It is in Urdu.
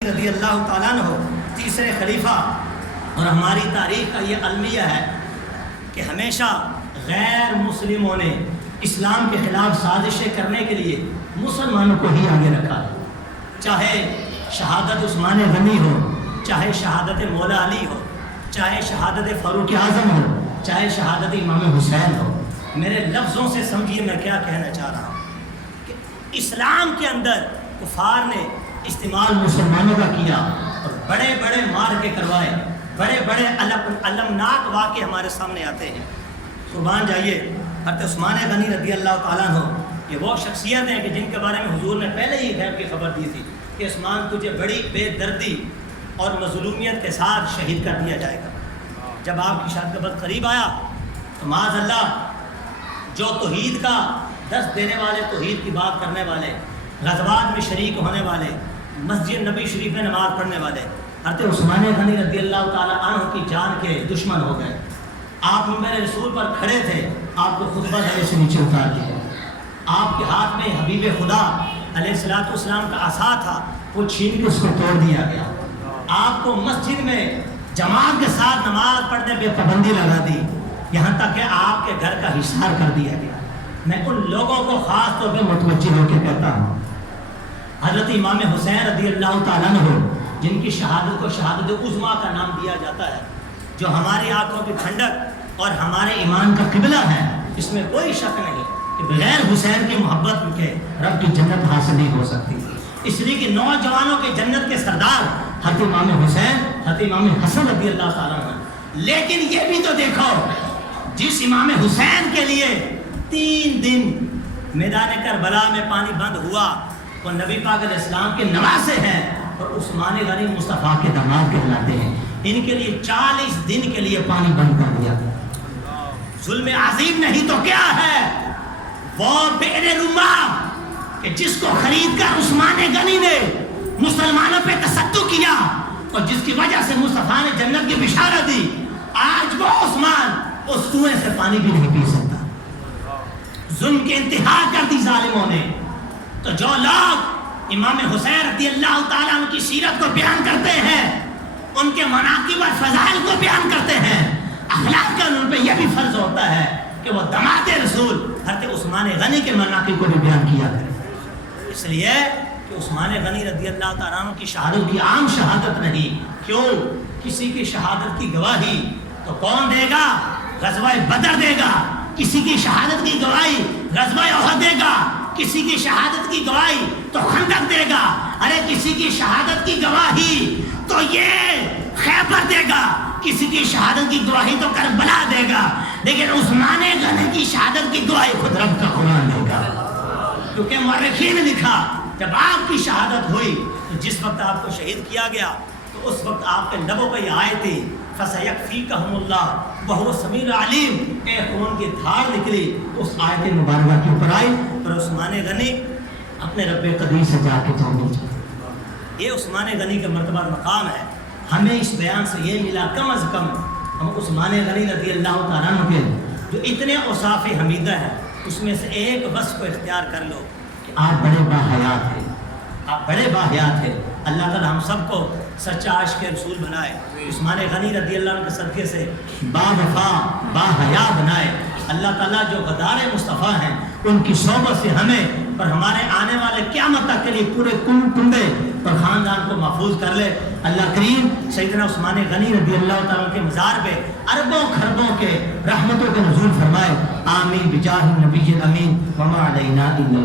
رضی اللہ تعالیٰ عنہ تیسرے خلیفہ، اور ہماری تاریخ کا یہ المیہ ہے کہ ہمیشہ غیر مسلموں نے اسلام کے خلاف سازشیں کرنے کے لیے مسلمانوں کو ہی آگے رکھا ہے، چاہے شہادت عثمان غنی ہو، چاہے شہادت مولا علی ہو، چاہے شہادت فاروق اعظم ہو، چاہے شہادت امام حسین ہو۔ میرے لفظوں سے سمجھیے میں کیا کہنا چاہ رہا ہوں کہ اسلام کے اندر کفار نے استعمال مسلمانوں کا کیا اور بڑے بڑے مار کے کروائے، بڑے بڑے المناک واقعے ہمارے سامنے آتے ہیں۔ قربان جائیے، حضرت عثمان غنی رضی اللہ تعالیٰ عنہ یہ وہ شخصیت ہیں کہ جن کے بارے میں حضور نے پہلے ہی غیب کی خبر دی تھی کہ عثمان تجھے بڑی بے دردی اور مظلومیت کے ساتھ شہید کر دیا جائے گا۔ جب آپ کی شہادت کا وقت قریب آیا تو معاذ اللہ جو توحید کا دست دینے والے، توحید کی بات کرنے والے، غزوات میں شریک ہونے والے، مسجد نبی شریف میں نماز پڑھنے والے، حضرت عثمان غنی رضی اللہ تعالیٰ عنہ کی جان کے دشمن ہو گئے۔ آپ میرے رسول پر کھڑے تھے، آپ کو خطبہ گلے سے نیچے اتار دیا۔ آپ کے ہاتھ میں حبیب خدا علیہ الصلوۃ والسلام کا عصا تھا، وہ چھین کے اس کو توڑ دیا گیا۔ آپ کو مسجد میں جماعت کے ساتھ نماز پڑھنے پہ پابندی لگا دی، یہاں تک کہ آپ کے گھر کا حصار کر دیا گیا۔ میں ان لوگوں کو خاص طور پہ متوجہ ہو کے کہتا ہوں، حضرت امام حسین رضی اللہ تعالیٰ عنہ جن کی شہادت کو شہادت عظمیٰ کا نام دیا جاتا ہے، جو ہماری آنکھوں کی ٹھنڈک اور ہمارے ایمان کا قبلہ ہے، اس میں کوئی شک نہیں کہ بغیر حسین کی محبت کے رب کی جنت حاصل نہیں ہو سکتی۔ اس لیے کہ نوجوانوں کے جنت کے سردار حضرت امام حسین، حضرت امام حسن رضی اللہ تعالیٰ عنہ۔ لیکن یہ بھی تو دیکھو، جس امام حسین کے لیے 3 دن میدان کربلا میں پانی بند ہوا، وہ نبی پاک علیہ السلام کے نواسے ہیں اور عثمان غنی مصطفیٰ کے داماد کہلاتے ہیں۔ ان کے لیے 40 دن کے لیے پانی بند کر دیا۔ ظلم عظیم نہیں تو کیا ہے؟ وہ بئر رماح کہ جس کو خرید کر عثمان غنی نے مسلمانوں پہ تصدق کیا اور جس کی وجہ سے مصطفیٰ نے جنت کی بشارت دی، آج وہ عثمان اس کنویں سے پانی بھی نہیں پی سکتا۔ ظلم کی انتہا کر دی ظالموں نے۔ تو جو لوگ امام حسین رضی اللہ تعالیٰ عنہ کی سیرت کو بیان کرتے ہیں، ان کے مناقب اور فضائل کو بیان کرتے ہیں، اخلاق کا ان پہ یہ بھی فرض ہوتا ہے کہ وہ داماد رسول حضرت عثمان غنی کے مناقب کو بھی بیان کیا کرے۔ اس لیے کہ عثمان غنی رضی اللہ تعالیٰ عنہ کی شہادت کی عام شہادت نہیں۔ کیوں؟ کسی کی شہادت کی گواہی تو کون دے گا؟ غزوہ بدر دے گا۔ کسی کی شہادت کی گواہی غزوہ احد دے گا۔ کسی کی شہادت کی گواہی تو خندق دے گا۔ ارے کسی کی شہادت کی گواہی تو یہ خیبر دے گا، کسی کی شہادت کی گواہی تو کربلا دے گا، لیکن عثمان غنی کی شہادت کی گواہی خود رب کا قرآن دے گا۔ کیونکہ مورخین نے لکھا جب آپ کی شہادت ہوئی تو جس وقت آپ کو شہید کیا گیا تو اس وقت آپ کے لبوں پہ یہ آیت تھی فَسَيَكْفِيكَهُمُ اللَّهُ وَهُوَ السَّمِيعُ الْعَلِيمُ۔ اے خون کی دھار نکلی، اس آیت مبارکہ کے اوپر آئی اور عثمان غنی اپنے رب قدیر سے جا کے توبہ کی۔ یہ عثمان غنی کا مرتبہ مقام ہے۔ ہمیں اس بیان سے یہ ملا کم از کم ہم عثمان غنی رضی اللہ تعالیٰ عنہ کے جو اتنے اوصاف حمیدہ ہیں اس میں سے ایک وصف کو اختیار کر لو کہ آپ بڑے باحیات ہیں، آپ بڑے باحیات ہیں۔ اللہ تعالیٰ ہم سب کو سچا عاشق رسول بنائے، عثمان غنی رضی اللہ عنہ کے صدقے سے با وفا با حیا بنائے۔ اللہ تعالیٰ جو غدار مصطفیٰ ہیں ان کی صحبت سے ہمیں اور ہمارے آنے والے قیامت تک کے لیے پورے کنبے اور خاندان کو محفوظ کر لے۔ اللہ کریم سیدنا عثمان غنی رضی اللہ تعالیٰ کے مزار پہ اربوں خربوں کے رحمتوں کے نزول فرمائے۔ آمین بجاہ النبی الامین وما علینا الا